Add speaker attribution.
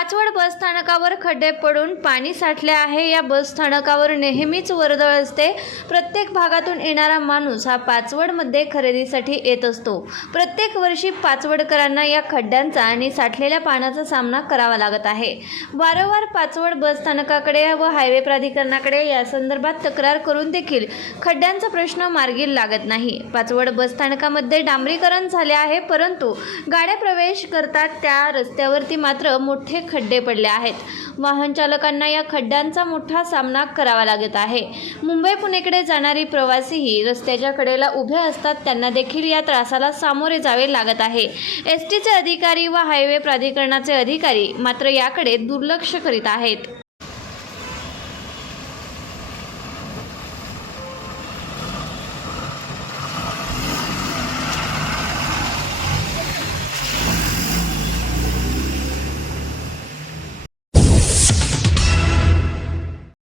Speaker 1: पाचवड बस स्थानकावर खड्डे पडून पाणी साठले आहे. या बस स्थानकावर नेहमीच वर्दळ असते. प्रत्येक भागातून येणारा माणूस हा पाचवडमध्ये खरेदीसाठी येत असतो. प्रत्येक वर्षी पाचवडकरांना या खड्ड्यांचा आणि साठलेल्या पाण्याचा सामना करावा लागत आहे. वारंवार पाचवड बस स्थानकाकडे व हायवे प्राधिकरणाकडे या संदर्भात तक्रार करून देखील खड्ड्यांचा प्रश्न मार्गी लागत नाही. पाचवड बस स्थानकामध्ये डांबरीकरण झाले आहे परंतु गाड्या प्रवेश करतात त्या रस्त्यावरती मात्र मोठे खड्डे पडले आहेत. वाहन चालकांना या खड्ड्यांचा मोठा सामना करावा लागत आहे. मुंबई पुणेकडे जाणारी प्रवासीही रस्त्याच्या कडेला उभे असतात. त्यांना देखील या त्रासाला सामोरे जावे लागत आहे. एस टीचे अधिकारी व हायवे प्राधिकरणाचे अधिकारी मात्र याकडे दुर्लक्ष करीत आहेत.